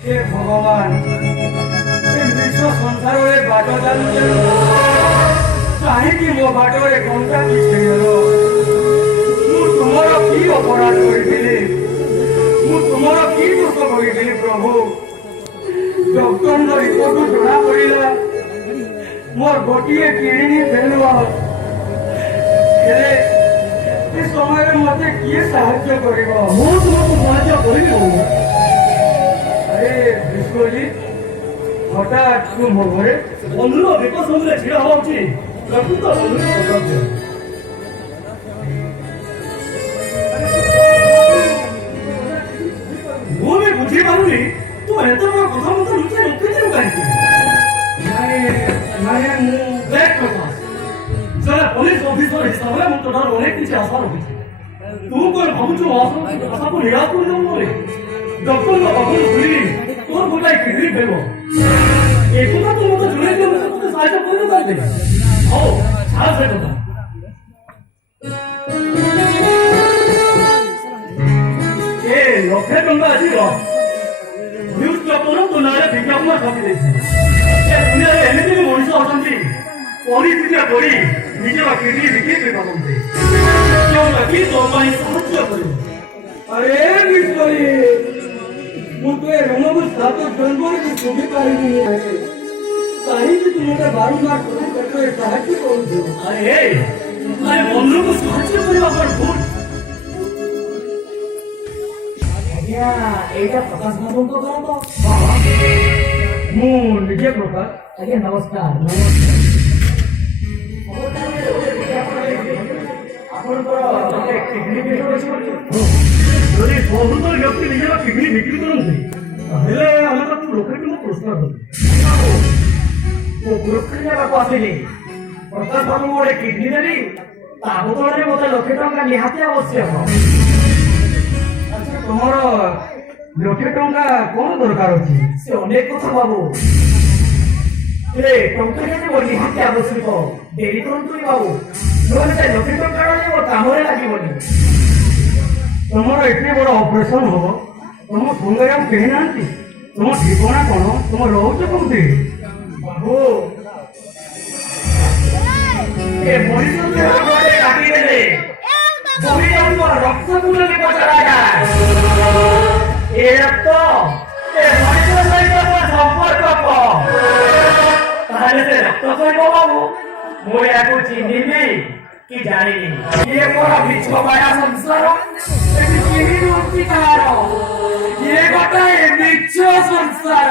हे भगवान विश्व संसार बाट चालू कहीं मो बाटे कंटा पिछड़ तुमर कि अपराध करी तुमर कि दोष करी प्रभु डॉक्टर रिपोर्ट जना पड़ा मोर गोटे किडनी फेल समय मत किए साहाय्य कर हठात तू मो घरे बंधुर विपद समूह ढिड़ा हवा प्रकृत मुझे बुझी पारुनी तू एत बड़ कथा मत लुचे रखिदेलु कहीं जरा पुलिस ऑफिसर हिसाब से मुझे तोर अनेक किसी आशा रखी तू कौन भावुचु आशा को निराश कर देबो रे डॉक्टर का बाबू सुनी तोर गोटाई किडनी फेल एक तो मत जुड़े दे मत सहायता कर दे आओ छाड़ से कथा ए लक्षे टंका आसी न्यूज पेपर तो नारे विज्ञापन छापी देछि ए दुनिया रे एमिति मनुष्य अछंती परिस्थिति पड़ी निजे किडनी बिक्री कर पाबंते क्यों लगी तो माई साहाय्य करियो अरे बिस्वरी मुझे रोमो सातो जनवर की सुबह पारी नहीं है कहीं भी तुम्हारे बारू मार करके साहाय्य करो अरे मैं बंधु को साहाय्य करबा पर भूल या एटा प्रकाश बाबू को करो तो मु निजे प्रकाश आगे नमस्कार नमस्कार आपनकर किडनी बिक्री যদি বহুতর ব্যক্তি নিজেরা কিডনি বিক্রি করতে তাহলে আমরা তো লোকের কোনো প্রশ্ন করব তো পুরস্কার যারা আসেনি প্রকাশ বাবু বলে কিডনি দেবি তা বদলে মতে লক্ষ টাকা নিহাতি আবশ্যক আচ্ছা তোমার লক্ষ টাকা কোন দরকার আছে সে অনেক কথা বাবু রে টঙ্কা কেন নিহাতি আবশ্যক দেরি করন্তু বাবু নলে সে লক্ষ টাকা ও কামরে লাগিবনি तुमर एटे बड़ ऑपरेशन हम तुम संगे कही ना तुम ठिकाना कौन तुम रोच कौटी बाबू रक्त कुंडली पचरा रक्त बाबू मुझे चिन्ह कि जानिनी ये कोरा बिच्छो माया संसार एटी केही रुचि कार ये गोटाए बिच्छो संसार